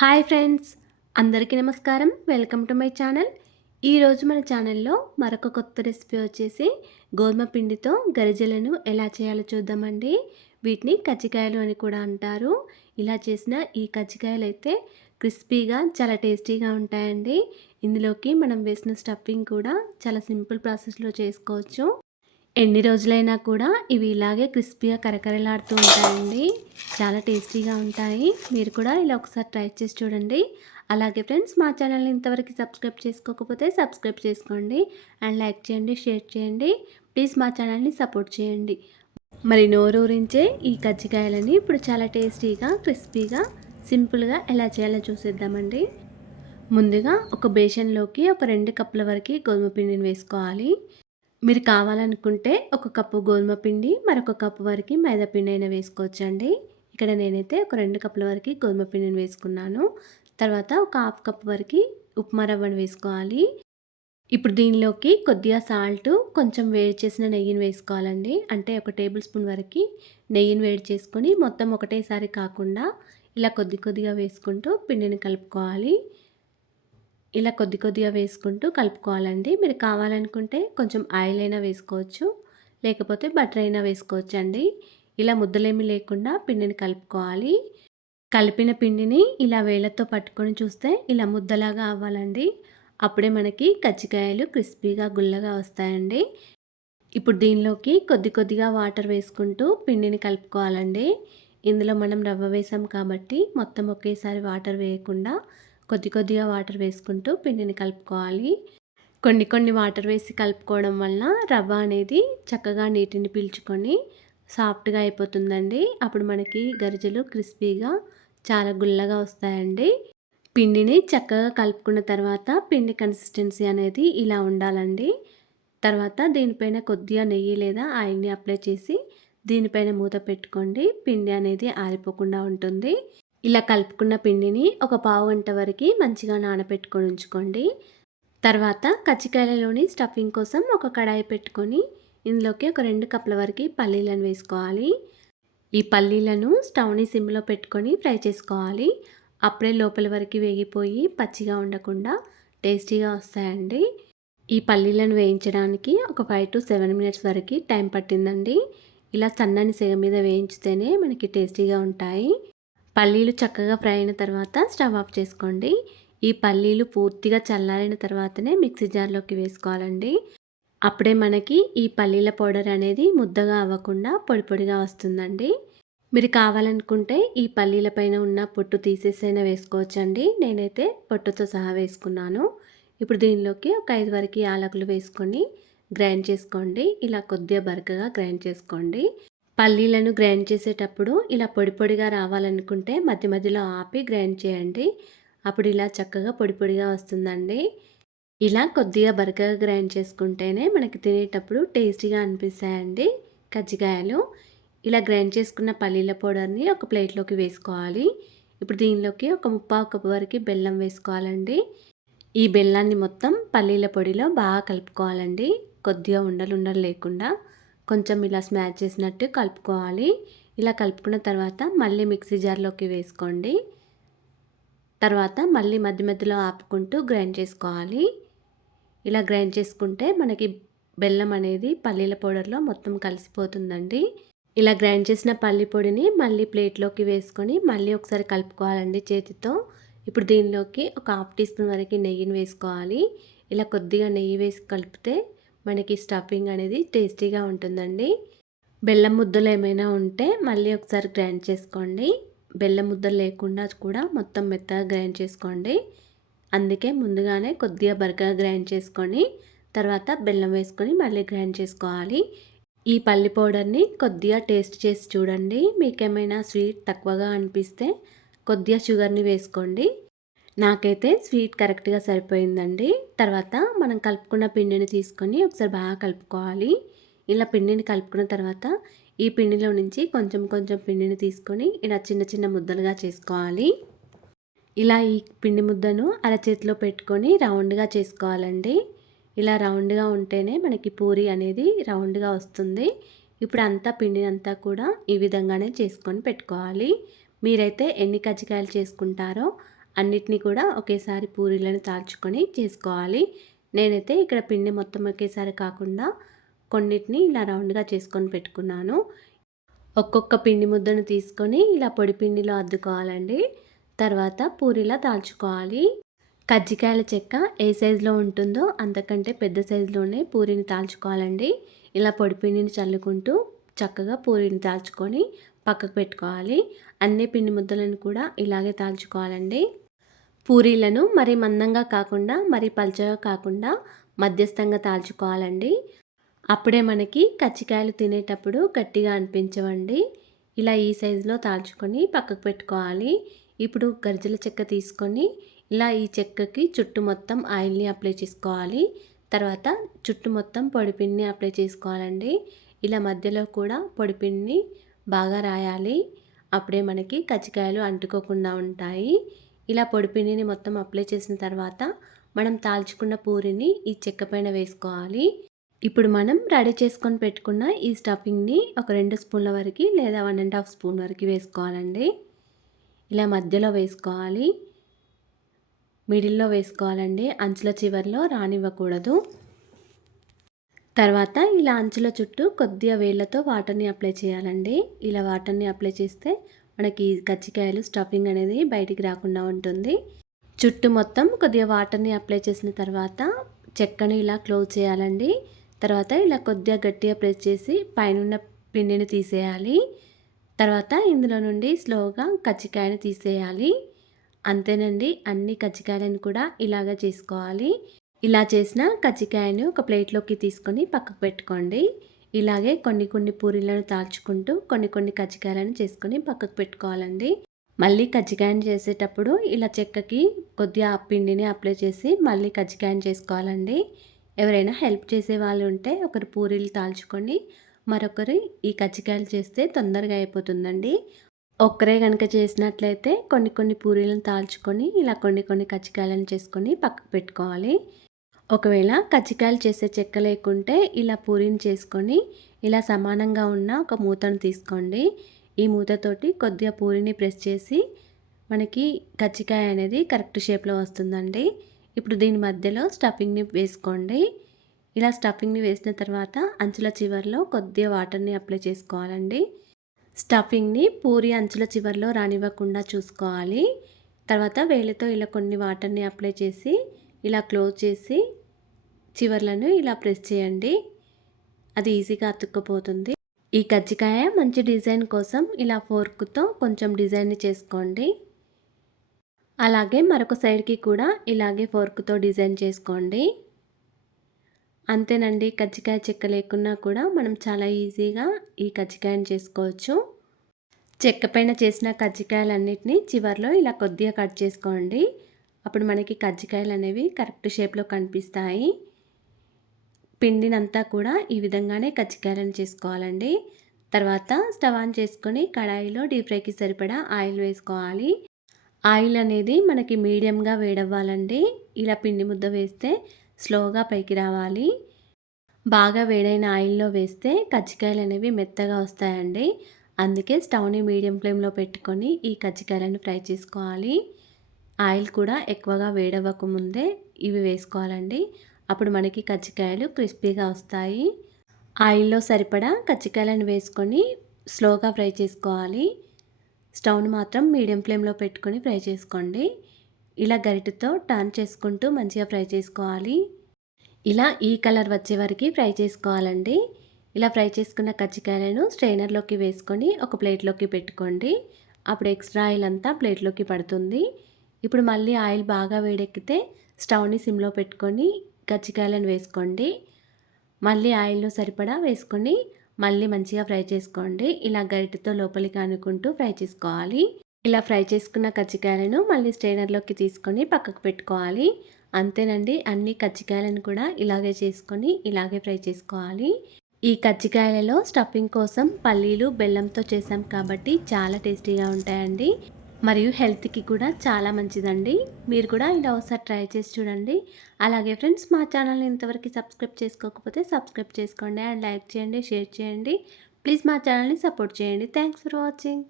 Hi friends, అందరికీ నమస్కారం. Welcome to my channel. ఈరోజు మన ఛానల్లో మరొక కొత్త రెసిపీ వచ్చేసి గోధుమ పిండితో గరిజెలను ఎలా చేయాలో చూద్దామండి. వీటిని కజ్జికాయలు అని కూడా అంటారు. ఇలా చేసిన ఈ కజ్జికాయలు అయితే క్రిస్పీగా చాలా టేస్టీగా ఉంటాయండి. ఇందులోకి మనం వేసిన స్టఫింగ్ కూడా చాలా సింపుల్ ప్రాసెస్లో చేసుకోవచ్చు. ఎన్ని రోజులైనా కూడా ఇవి ఇలాగే క్రిస్పీగా కరకరలాడుతూ ఉంటాయండి. చాలా టేస్టీగా ఉంటాయి. మీరు కూడా ఇలా ఒకసారి ట్రై చేసి చూడండి. అలాగే ఫ్రెండ్స్, మా ఛానల్ని ఇంతవరకు సబ్స్క్రైబ్ చేసుకోకపోతే సబ్స్క్రైబ్ చేసుకోండి. అండ్ లైక్ చేయండి, షేర్ చేయండి. ప్లీజ్ మా ఛానల్ని సపోర్ట్ చేయండి. మరి నోరూరించే ఈ కజ్జికాయలని ఇప్పుడు చాలా టేస్టీగా, క్రిస్పీగా, సింపుల్గా ఎలా చేయాలో చూసేద్దామండి. ముందుగా ఒక బేషన్లోకి ఒక 2 కప్పుల వరకు గోధుమ పిండిని వేసుకోవాలి. మీరు కావాలనుకుంటే ఒక కప్పు గోధుమ పిండి, మరొక కప్పు వరకు మైదా పిండి అయినా వేసుకోవచ్చండి. ఇక్కడ నేనైతే ఒక 2 కప్పుల వరకు గోధుమ పిండిని వేసుకున్నాను. తర్వాత ఒక హాఫ్ కప్ వరకు ఉప్మా రవ్వను వేసుకోవాలి. ఇప్పుడు దీనిలోకి కొద్దిగా సాల్ట్, కొంచెం వేడి చేసిన నెయ్యిని వేసుకోవాలండి. అంటే ఒక టేబుల్ స్పూన్ వరకు నెయ్యిని వేడి చేసుకొని మొత్తం ఒకటేసారి కాకుండా ఇలా కొద్ది కొద్దిగా వేసుకుంటూ పిండిని కలుపుకోవాలి. ఇలా కొద్ది కొద్దిగా వేసుకుంటూ కలుపుకోవాలండి. మీరు కావాలనుకుంటే కొంచెం ఆయిల్ అయినా వేసుకోవచ్చు, లేకపోతే బటర్ అయినా వేసుకోవచ్చు అండి. ఇలా ముద్దలేమి లేకుండా పిండిని కలుపుకోవాలి. కలిపిన పిండిని ఇలా వేళ్ళతో పట్టుకొని చూస్తే ఇలా ముద్దలాగా అవ్వాలండి. అప్పుడే మనకి కజ్జికాయలు క్రిస్పీగా గుల్లగా వస్తాయండి. ఇప్పుడు దీనిలోకి కొద్ది కొద్దిగా వాటర్ వేసుకుంటూ పిండిని కలుపుకోవాలండి. ఇందులో మనం రవ్వ వేసాం కాబట్టి మొత్తం ఒకేసారి వాటర్ వేయకుండా కొద్ది కొద్దిగా వాటర్ వేసుకుంటూ పిండిని కలుపుకోవాలి. కొన్ని కొన్ని వాటర్ వేసి కలుపుకోవడం వల్ల రవ్వ అనేది చక్కగా నీటిని పీల్చుకొని సాఫ్ట్గా అయిపోతుందండి. అప్పుడు మనకి గరిజెలు క్రిస్పీగా చాలా గుల్లగా వస్తాయండి. పిండిని చక్కగా కలుపుకున్న తర్వాత పిండి కన్సిస్టెన్సీ అనేది ఇలా ఉండాలండి. తర్వాత దీనిపైన కొద్దిగా నెయ్యి లేదా ఆయిల్ని అప్లై చేసి దీనిపైన మూత పెట్టుకోండి. పిండి అనేది ఆరిపోకుండా ఉంటుంది. ఇలా కలుపుకున్న పిండిని ఒక పావు గంట వరకు మంచిగా నానబెట్టుకొని ఉంచుకోండి. తర్వాత కజ్జికాయలలోని స్టఫింగ్ కోసం ఒక కడాయి పెట్టుకొని ఇందులోకి ఒక 2 కప్పుల వరకు పల్లీలను వేసుకోవాలి. ఈ పల్లీలను స్టవ్ని సిమ్లో పెట్టుకొని ఫ్రై చేసుకోవాలి. అప్పుడే లోపల వరకు వేగిపోయి పచ్చిగా ఉండకుండా టేస్టీగా వస్తాయండి. ఈ పల్లీలను వేయించడానికి ఒక 5 to 7 మినిట్స్ వరకు టైం పట్టిందండి. ఇలా సన్నని సెగ మీద వేయించితేనే మనకి టేస్టీగా ఉంటాయి. పల్లీలు చక్కగా ఫ్రై అయిన తర్వాత స్టవ్ ఆఫ్ చేసుకోండి. ఈ పల్లీలు పూర్తిగా చల్లారిన తర్వాతనే మిక్సీ జార్లోకి వేసుకోవాలండి. అప్పుడే మనకి ఈ పల్లీల పౌడర్ అనేది ముద్దగా అవ్వకుండా పొడి పొడిగా వస్తుందండి. మీరు కావాలనుకుంటే ఈ పల్లీల పైన ఉన్న పొట్టు తీసేసైనా వేసుకోవచ్చండి. నేనైతే పొట్టుతో సహా వేసుకున్నాను. ఇప్పుడు దీనిలోకి ఒక 5 వరకు యాలకులు వేసుకొని గ్రైండ్ చేసుకోండి. ఇలా కొద్దిగా బరకగా గ్రైండ్ చేసుకోండి. పల్లీలను గ్రైండ్ చేసేటప్పుడు ఇలా పొడి పొడిగా రావాలనుకుంటే మధ్య మధ్యలో ఆపి గ్రైండ్ చేయండి. అప్పుడు ఇలా చక్కగా పొడి పొడిగా వస్తుందండి. ఇలా కొద్దిగా బరకగా గ్రైండ్ చేసుకుంటేనే మనకి తినేటప్పుడు టేస్టీగా అనిపిస్తాయండి కజ్జికాయలు. ఇలా గ్రైండ్ చేసుకున్న పల్లీల పౌడర్ని ఒక ప్లేట్లోకి వేసుకోవాలి. ఇప్పుడు దీనిలోకి ఒక 3/4 కప్పు వరకు బెల్లం వేసుకోవాలండి. ఈ బెల్లాన్ని మొత్తం పల్లీల పొడిలో బాగా కలుపుకోవాలండి. కొద్దిగా ఉండలు ఉండలు లేకుండా కొంచెం ఇలా స్మాష్ చేసినట్టు కలుపుకోవాలి. ఇలా కలుపుకున్న తర్వాత మళ్ళీ మిక్సీ జార్లోకి వేసుకోండి. తర్వాత మళ్ళీ మధ్య మధ్యలో ఆపుకుంటూ గ్రైండ్ చేసుకోవాలి. ఇలా గ్రైండ్ చేసుకుంటే మనకి బెల్లం అనేది పల్లీల పౌడర్లో మొత్తం కలిసిపోతుందండి. ఇలా గ్రైండ్ చేసిన పల్లి పొడిని మళ్ళీ ప్లేట్లోకి వేసుకొని మళ్ళీ ఒకసారి కలుపుకోవాలండి చేతితో. ఇప్పుడు దీనిలోకి ఒక 1/2 టీ స్పూన్ వరకు నెయ్యిని వేసుకోవాలి. ఇలా కొద్దిగా నెయ్యి వేసి కలిపితే మనకి స్టఫింగ్ అనేది టేస్టీగా ఉంటుందండి. బెల్లం ముద్దలు ఏమైనా ఉంటే మళ్ళీ ఒకసారి గ్రైండ్ చేసుకోండి. బెల్లం ముద్దలు లేకుండా కూడా మొత్తం మెత్తగా గ్రైండ్ చేసుకోండి. అందుకే ముందుగానే కొద్దిగా బరకగా గ్రైండ్ చేసుకొని తర్వాత బెల్లం వేసుకొని మళ్ళీ గ్రైండ్ చేసుకోవాలి. ఈ పల్లి పౌడర్ని కొద్దిగా టేస్ట్ చేసి చూడండి. మీకేమైనా స్వీట్ తక్కువగా అనిపిస్తే కొద్దిగా షుగర్ని వేసుకోండి. నాకైతే స్వీట్ కరెక్ట్గా సరిపోయిందండి. తర్వాత మనం కలుపుకున్న పిండిని తీసుకొని ఒకసారి బాగా కలుపుకోవాలి. ఇలా పిండిని కలుపుకున్న తర్వాత ఈ పిండిలో నుంచి కొంచెం కొంచెం పిండిని తీసుకొని ఇలా చిన్న చిన్న ముద్దలుగా చేసుకోవాలి. ఇలా ఈ పిండి ముద్దను అరచేతిలో పెట్టుకొని రౌండ్గా చేసుకోవాలండి. ఇలా రౌండ్గా ఉంటేనే మనకి పూరి అనేది రౌండ్గా వస్తుంది. ఇప్పుడు అంతా పిండిని అంతా కూడా ఈ విధంగానే చేసుకొని పెట్టుకోవాలి. మీరైతే ఎన్ని కజ్జికాయలు చేసుకుంటారో అన్నిటినీ కూడా ఒకేసారి పూరీలను తాల్చుకొని చేసుకోవాలి. నేనైతే ఇక్కడ పిండి మొత్తం ఒకేసారి కాకుండా కొన్నిటిని ఇలా రౌండ్గా చేసుకొని పెట్టుకున్నాను. ఒక్కొక్క పిండి ముద్దను తీసుకొని ఇలా పొడి పిండిలో అద్దుకోవాలండి. తర్వాత పూరీలా తాల్చుకోవాలి. కజ్జికాయల చెక్క ఏ సైజులో ఉంటుందో అంతకంటే పెద్ద సైజులోనే పూరీని తాల్చుకోవాలండి. ఇలా పొడి పిండిని చల్లుకుంటూ చక్కగా పూరీని తాల్చుకొని పక్కకు పెట్టుకోవాలి. అన్ని పిండి ముద్దలను కూడా ఇలాగే తాల్చుకోవాలండి. పూరీలను మరి మందంగా కాకుండా మరి పల్చగా కాకుండా మధ్యస్థంగా తాల్చుకోవాలండి. అప్పుడే మనకి కజ్జికాయలు తినేటప్పుడు గట్టిగా అనిపించవండి. ఇలా ఈ సైజులో తాల్చుకొని పక్కకు పెట్టుకోవాలి. ఇప్పుడు గరిజల చెక్క తీసుకొని ఇలా ఈ చెక్కకి చుట్టూ మొత్తం ఆయిల్ని అప్లై చేసుకోవాలి. తర్వాత చుట్టూ మొత్తం పొడిపిండిని అప్లై చేసుకోవాలండి. ఇలా మధ్యలో కూడా పొడిపిండిని బాగా రాయాలి. అప్పుడే మనకి కజ్జికాయలు అంటుకోకుండా ఉంటాయి. ఇలా పొడిపిండిని మొత్తం అప్లై చేసిన తర్వాత మనం తాల్చుకున్న పూరిని ఈ చెక్క పైన వేసుకోవాలి. ఇప్పుడు మనం రెడీ చేసుకొని పెట్టుకున్న ఈ స్టఫింగ్ని ఒక 2 స్పూన్ల వరకు లేదా 1½ స్పూన్ వరకు వేసుకోవాలండి. ఇలా మధ్యలో వేసుకోవాలి. మిడిల్లో వేసుకోవాలండి. అంచుల చివరిలో రానివ్వకూడదు. తర్వాత ఇలా అంచుల చుట్టూ కొద్దిగా వేళ్ళతో వాటర్ని అప్లై చేయాలండి. ఇలా వాటర్ని అప్లై చేస్తే మనకి కజ్జికాయలు స్టఫింగ్ అనేది బయటికి రాకుండా ఉంటుంది. చుట్టూ మొత్తం కొద్దిగా వాటర్ని అప్లై చేసిన తర్వాత చెక్కను ఇలా క్లోజ్ చేయాలండి. తర్వాత ఇలా కొద్దిగా గట్టిగా ప్రెస్ చేసి పైనున్న పిండిని తీసేయాలి. తర్వాత ఇందులో నుండి స్లోగా కజ్జికాయని తీసేయాలి. అంతేనండి, అన్ని కజ్జికాయలను కూడా ఇలాగ చేసుకోవాలి. ఇలా చేసిన కజ్జికాయను ఒక ప్లేట్లోకి తీసుకొని పక్కకు పెట్టుకోండి. ఇలాగే కొన్ని పూరీలను తాల్చుకుంటూ కొన్ని కజ్జికాయలను చేసుకొని పక్కకు పెట్టుకోవాలండి. మళ్ళీ కజ్జికాయని చేసేటప్పుడు ఇలా చెక్కకి కొద్దిగా పిండిని అప్లై చేసి మళ్ళీ కజ్జికాయని చేసుకోవాలండి. ఎవరైనా హెల్ప్ చేసే వాళ్ళు ఉంటే ఒకరు పూరీలు తాల్చుకొని మరొకరు ఈ కజ్జికాయలు చేస్తే తొందరగా అయిపోతుందండి. ఒక్కరే కనుక చేసినట్లయితే కొన్ని పూరీలను తాల్చుకొని ఇలా కొన్ని కజ్జికాయలను చేసుకొని పక్కకు పెట్టుకోవాలి. ఒకవేళ కజ్జికాయలు చేసే చెక్క లేకుంటే ఇలా పూరీని చేసుకొని ఇలా సమానంగా ఉన్న ఒక మూతను తీసుకోండి. ఈ మూతతోటి కొద్దిగా పూరీని ప్రెస్ చేసి మనకి కజ్జికాయ అనేది కరెక్ట్ షేప్లో వస్తుందండి. ఇప్పుడు దీని మధ్యలో స్టఫింగ్ని వేసుకోండి. ఇలా స్టఫింగ్ని వేసిన తర్వాత అంచుల చివరిలో కొద్దిగా వాటర్ని అప్లై చేసుకోవాలండి. స్టఫింగ్ని పూరి అంచుల చివరిలో రానివ్వకుండా చూసుకోవాలి. తర్వాత వేలితో ఇలా కొన్ని వాటర్ని అప్లై చేసి ఇలా క్లోజ్ చేసి చివర్లను ఇలా ప్రెస్ చేయండి. అది ఈజీగా అతుక్కుపోతుంది. ఈ కజ్జికాయ మంచి డిజైన్ కోసం ఇలా ఫోర్క్తో కొంచెం డిజైన్ని చేసుకోండి. అలాగే మరొక సైడ్కి కూడా ఇలాగే ఫోర్క్తో డిజైన్ చేసుకోండి. అంతేనండి, కజ్జికాయ చెక్క లేకున్నా కూడా మనం చాలా ఈజీగా ఈ కజ్జికాయని చేసుకోవచ్చు. చెక్క పైన చేసిన కజ్జికాయలన్నిటినీ చివర్లో ఇలా కొద్దిగా కట్ చేసుకోండి. అప్పుడు మనకి కజ్జికాయలు అనేవి కరెక్ట్ షేప్లో కనిపిస్తాయి. పిండినంతా కూడా ఈ విధంగానే కజ్జికాయలను చేసుకోవాలండి. తర్వాత స్టవ్ ఆన్ చేసుకొని కడాయిలో డీప్ ఫ్రైకి సరిపడా ఆయిల్ వేసుకోవాలి. ఆయిల్ అనేది మనకి మీడియంగా వేడవ్వాలండి. ఇలా పిండి ముద్ద వేస్తే స్లోగా పైకి రావాలి. బాగా వేడైన ఆయిల్లో వేస్తే కజ్జికాయలు అనేవి మెత్తగా వస్తాయండి. అందుకే స్టవ్ని మీడియం ఫ్లేమ్లో పెట్టుకొని ఈ కజ్జికాయలను ఫ్రై చేసుకోవాలి. ఆయిల్ కూడా ఎక్కువగా వేడవ్వక ముందే ఇవి వేసుకోవాలండి. అప్పుడు మనకి కజ్జికాయలు క్రిస్పీగా వస్తాయి. ఆయిల్లో సరిపడా కజ్జికాయలను వేసుకొని స్లోగా ఫ్రై చేసుకోవాలి. స్టవ్ని మాత్రం మీడియం ఫ్లేమ్లో పెట్టుకొని ఫ్రై చేసుకోండి. ఇలా గరిటెతో టర్న్ చేసుకుంటూ మంచిగా ఫ్రై చేసుకోవాలి. ఇలా ఈ కలర్ వచ్చే వరకు ఫ్రై చేసుకోవాలండి. ఇలా ఫ్రై చేసుకున్న కజ్జికాయలను స్ట్రైనర్లోకి వేసుకొని ఒక ప్లేట్లోకి పెట్టుకోండి. అప్పుడు ఎక్స్ట్రా ఆయిల్ అంతా ప్లేట్లోకి పడుతుంది. ఇప్పుడు మళ్ళీ ఆయిల్ బాగా వేడెక్కితే స్టవ్ని సిమ్లో పెట్టుకొని కజ్జికాయలను వేసుకోండి. మళ్ళీ ఆయిల్లో సరిపడా వేసుకొని మళ్ళీ మంచిగా ఫ్రై చేసుకోండి. ఇలా గరిటెతో లోపలికి అనుకుంటూ ఫ్రై చేసుకోవాలి. ఇలా ఫ్రై చేసుకున్న కజ్జికాయలను మళ్ళీ స్ట్రైనర్లోకి తీసుకొని పక్కకు పెట్టుకోవాలి. అంతేనండి, అన్ని కజ్జికాయలను కూడా ఇలాగే చేసుకొని ఇలాగే ఫ్రై చేసుకోవాలి. ఈ కజ్జికాయలలో స్టఫింగ్ కోసం పల్లీలు బెల్లంతో చేసాం కాబట్టి చాలా టేస్టీగా ఉంటాయండి. మరియు హెల్త్కి కూడా చాలా మంచిదండి. మీరు కూడా ఇలా ఒకసారి ట్రై చేసి చూడండి. అలాగే ఫ్రెండ్స్, మా ఛానల్ని ఇంతవరకు సబ్స్క్రైబ్ చేసుకోకపోతే సబ్స్క్రైబ్ చేసుకోండి అండ్ లైక్ చేయండి, షేర్ చేయండి. ప్లీజ్ మా ఛానల్ని సపోర్ట్ చేయండి. Thanks for watching.